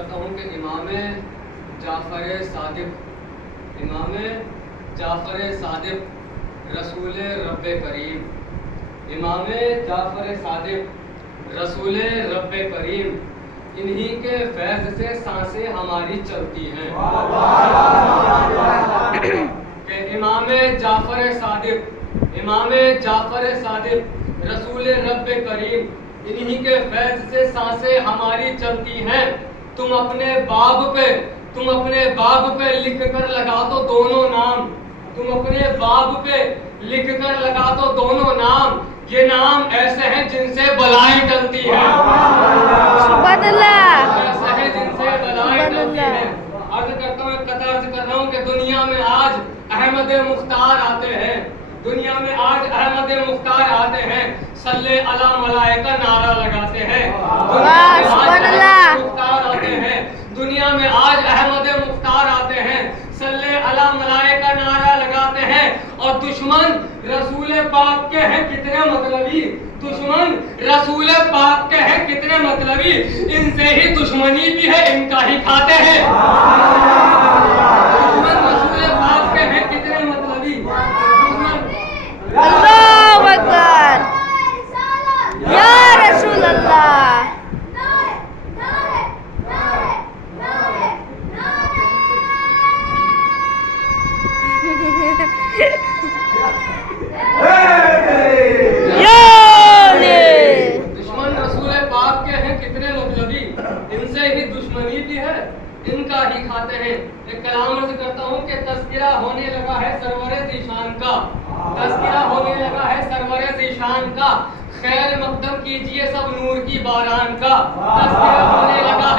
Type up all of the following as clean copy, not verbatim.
کرتا ہوں کہ امام جعفر صادق رسول رب کریم، امام جعفر صادق رسول رب کریم، انہی کے فیض سے سانسیں ہماری چلتی ہیں کہ امام جعفر صادق رسول رب کریم، انہی کے فیض سے سانسیں ہماری چلتی ہیں. تم اپنے باب پہ لکھ کر لگا دو دونوں نام، تم اپنے باب پہ لکھ کر لگا دو دونوں نام، یہ نام ایسے ہیں جن سے بلائیں ٹلتی ہیں، سبحان اللہ، ایسے ہیں جن سے بلائیں ٹلتی ہیں. عرض کرتا ہوں، عرض کر رہا ہوں کہ دنیا میں آج احمد مختار آتے ہیں، دنیا میں آج احمد مختار آتے ہیں، صلی علی ملائکہ نعرہ لگاتے ہیں. سبحان اللہ، مختار آتے ہیں، دنیا میں آج احمد مختار آتے ہیں، صلی علی ملائکہ نعرہ لگاتے ہیں، اور دشمن رسول پاک کے ہیں کتنے مطلبی، دشمن رسول پاک کے ہیں کتنے مطلبی، ان سے ہی دشمنی بھی ہے، ان کا ہی کھاتے ہیں. دشمن رسول پاک کے ہیں کتنے مطلبی، اللہ اکبر، یا رسول اللہ. دشمن رسول پاک کے ہیں کتنے مطلبی، ان سے ہی دشمنی بھی ہے، ان کا ہی کھاتے ہیں. ایک کلام عرض کرتا ہوں کہ تذکرہ ہونے لگا ہے سرور ذیشان کا، تذکرہ ہونے لگا ہے سرور ذیشان کا، خیر مقدم کیجئے سب نور کی باران کا. تذکرہ ہونے لگا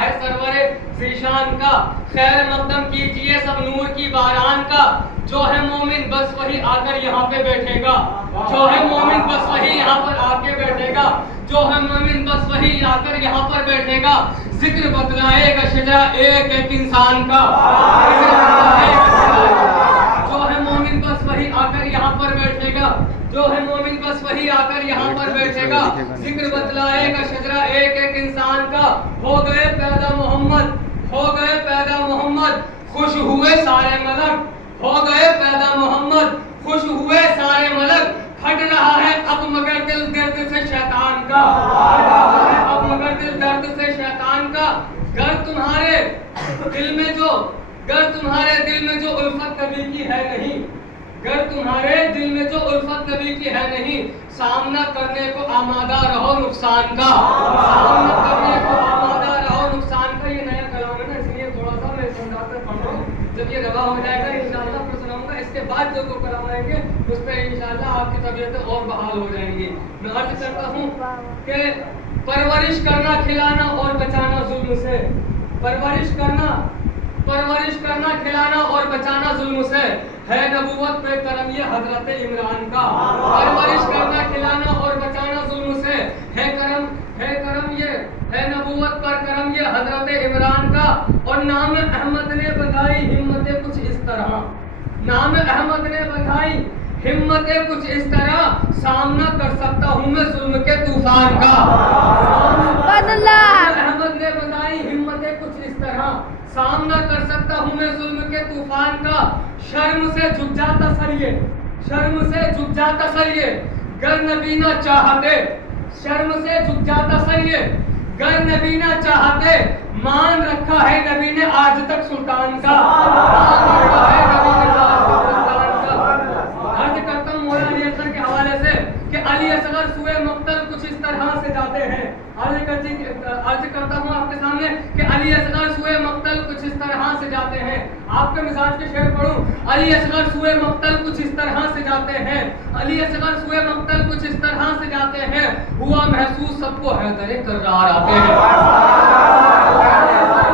ہے سرور ذیشان کا، خیر مقدم کیجئے سب نور کی باران کا. جو ہے مومن بس وہی آ کر یہاں پہ بیٹھے گا، جو ہے مومن بس وہی یہاں پر آ کے بیٹھے گا، جو ہے مومن بس وہی آ کر یہاں پر بیٹھے گا. ذکر بتلائے گا شجرہ ایک ایک انسان کا، جو ہے مومن بس وہی آ کر یہاں پر بیٹھے گا، جو ہے مومن بس وہی آ کر یہاں پر بیٹھے گا. ذکر بتلائے گا شجرہ ایک ایک انسان کا. ہو گئے پیدا محمد، ہو گئے پیدا محمد، خوش ہوئے سارے ملک، ہو گئے پیدا محمد، خوش ہوئے سارے ملک. پھٹ رہا ہے اب مگر دل درد سے شیطان کا، اب مگر دل درد سے شیطان کا. گر تمہارے دل میں جو الفت کبھی کی ہے نہیں، گر تمہارے دل میں جو الفت کبھی کی ہے نہیں، سامنا کرنے کو آمادہ رہو نقصان کا، سامنا کرنے کو آمادہ رہو نقصان کا. یہ نیا کلام ہے نا، اس لیے تھوڑا سا میں اس انداز میں پڑھ رہا ہوں. جب یہ روا ہو جائے گا انشاءاللہ پھر سناؤں گا. اس کے بعد جو کلام آئیں گے اس پہ انشاءاللہ آپ کی طبیعتیں اور بحال ہو جائیں گی. میں عرض کرتا ہوں کہ پرورش کرنا کھلانا اور بچانا ظلم سے، پرورش کرنا کھلانا اور بچانا ظلم سے، ہے نبوت پہ کرم یہ حضرت عمران کا. پرورش کرنا کھلانا اور بچانا ظلم سے، ہے کرم یہ ہے نبوت پر کرم یہ حضرت عمران کا. اور نام احمد نے بندھائی ہمتیں کچھ اس طرح، نام احمد نے بندھائی ہمتیں کچھ اس طرح، سامنا کر سکتا ہوں میں ظلم کے طوفان کا. احمد نے بندھائی ہمتیں کچھ اس طرح، سامنا کر سکتا ہوں میں ظلم کے طوفان کا. شرم سے جھک جاتا سر یہ، شرم سے جھک جاتا سر یہ، گر نبی نہ چاہتے، شرم سے جھک جاتا سر یہ، گر نبی نہ چاہتے. مان رکھا ہے نبی نے آج تک سلطان کا، مان رکھا ہے نبی نے آج تک سلطان کا. عرض کرتا ہوں مولا علی اصغر کے حوالے سے کہ علی اصغر سوئے مقتل کچھ اس طرح سے جاتے ہیں. عرض کرتا ہوں آپ کے سامنے کہ علی اصغر سوئے مقتل کچھ اس طرح سے جاتے ہیں. آپ کے مزاج کے شعر پڑھوں، علی اصغر سوئے مقتل کچھ اس طرح سے جاتے ہیں، علی اصغر سوئے مقتل کچھ اس طرح سے جاتے ہیں. ہوا محسوس سب کو حیدر کرار آتے ہیں،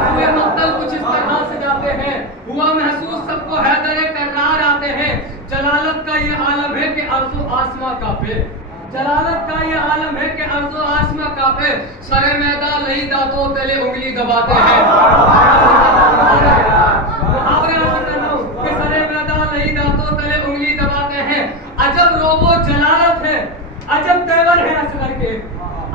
سوئے مقتل کچھ اس طرح سے جاتے ہیں، ہوا محسوس سب کو حیدر کرار آتے ہیں. جلالت کا یہ عالم ہے کہ ارض و آسماں کانپے، جلالت کا یہ عالم ہے کہ ارض و آسماں کانپے. سرے میدان لئی داتوں تلے انگلی دباتے ہیں، محاورے کہ سرے میدان لئی داتوں تلے انگلی دباتے ہیں. عجب روب و جلالت ہے، عجب تیور ہے اصغر کے،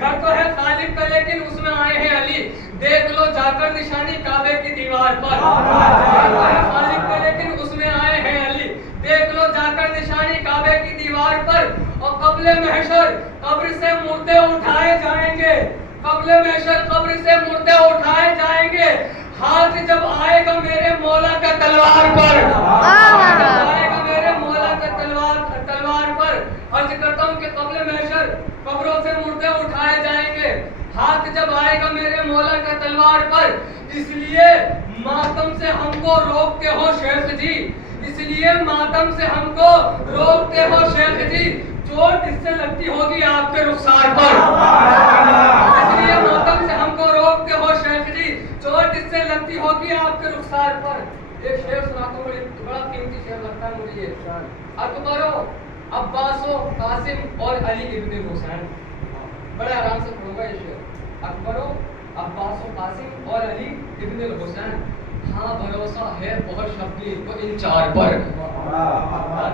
گھر تو ہے خالق کا لیکن اس میں آئے ہیں علی، دیکھ لو جا کر نشانی کعبے کی دیوار پر۔ گھر تو ہے خالق کا لیکن اس میں آئے ہیں علی، دیکھ لو جا کر نشانی کعبے کی دیوار پر۔ اور قبل محشر قبر سے مردے اٹھائے جائیں گے، قبل محشر قبر سے مردے اٹھائے جائیں گے، ہاتھ جب آئے گا میرے مولا کا تلوار پر، ہاتھ جب آئے گا میرے مولا کا تلوار پر۔ عرض کرتا ہوں کہ قبل محشر قبروں سے مردے اٹھائے جائیں گے، ہاتھ جب آئے گا میرے مولا کا تلوار پر۔ اس لیے ماتم سے ہم کو روکتے ہو شیخ جی، اس لیے ماتم سے ہم کو روکتے ہو شیخ جی، چوٹ اس سے لگتی ہوگی آپ کے رخسار پر۔ اس لیے ماتم سے ہم کو روکتے ہو شیخ جی، چوٹ اس سے لگتی ہوگی آپ کے رخسار پر۔ ایک شعر سناتا ہوں، بڑا قیمتی شعر لگتا ہے مجھے یہ۔ اکبرو عباسو قاسم اور علی ابن حسین، بڑے آرام سے پڑھوں گا یہ شعر۔ اکبرو عباسو قاسم اور علی ابن الحسین، ہاں بھروسہ ہے بہت شبیر کو ان چار پر۔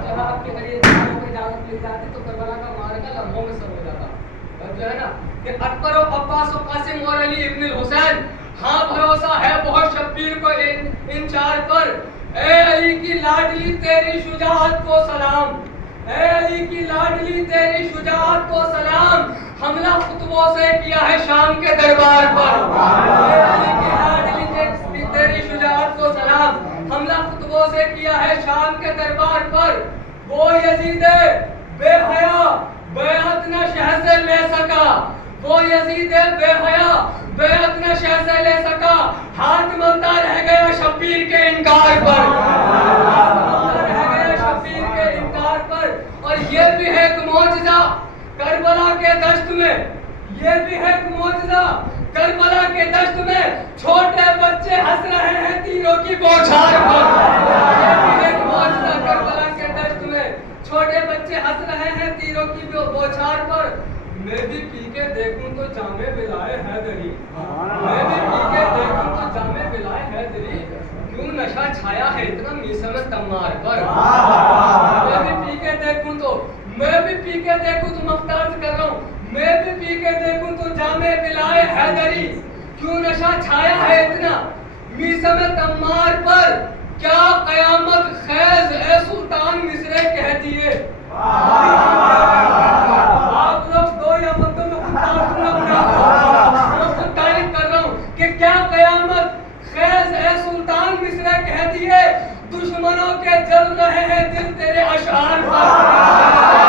جب آپ کے ذریعے انسانوں کو اجازت مل جاتی تو کربلا کا معرکہ لمحوں میں سر ہو جاتا۔ اب جو ہے نا کہ اکبر و عباس و قاسم اور علی ابن الحسین، ہاں بھروسہ ہے بہت شبیر کو ان چار پر۔ اے علی کی لاڈلی تیری شجاعت کو سلام، اے علی کی لاڈلی تیری شجاعت کو سلام، حملہ خطبوں سے کیا ہے شام کے دربار پر۔ اے علی کی لاڈلی تیری شجاعت کو سلام، حملہ خطبوں سے کیا ہے شام کے دربار پر۔ وہ یزید بے حیا بیعت نہ شہ سے لے سکا، وہ یزید بے حیا بیعت نہ شہ سے لے سکا، ہاتھ ملتا رہ گیا شبیر کے انکار پر، رہ گیا شبیر کے انکار پر۔ اور یہ بھی ہے ایک معجزہ کربلا کے دشت میں، یہ بھی ہے ایک معجزہ کربلا کے دشت میں، چھوٹے بچے ہنس رہے ہیں تیروں کی بوچھار پر۔ یہ بھی ہے ایک معجزہ کربلا کے دشت میں، چھوٹے بچے ہنس رہے ہیں تیروں کی بوچھار پر۔ میں بھی پی کے دیکھوں تو جامے بلائے حیدری، میں بھی پی کے دیکھوں تو جامے بلائے حیدری، کیوں نشہ چھایا ہے اتنا میسم تمار پر۔ میں بھی پی کے دیکھوں تو، میں بھی پی کے دیکھوں تو مختار سے کر رہا ہوں، میں بھی پی کے دیکھوں تو جامے بلائے حیدری، کیوں نشہ چھایا ہے اتنا میسم تمار پر۔ کیا قیامت خیز اے سلطان مصرے کہہ دیے، آپ لوگ دو یا مدوں میں خود تعریف کر رہا ہوں کہ کیا قیامت خیز اے سلطان مصرے کہہ دیے، دشمنوں کے جل رہے ہیں دل تیرے اشعار پر۔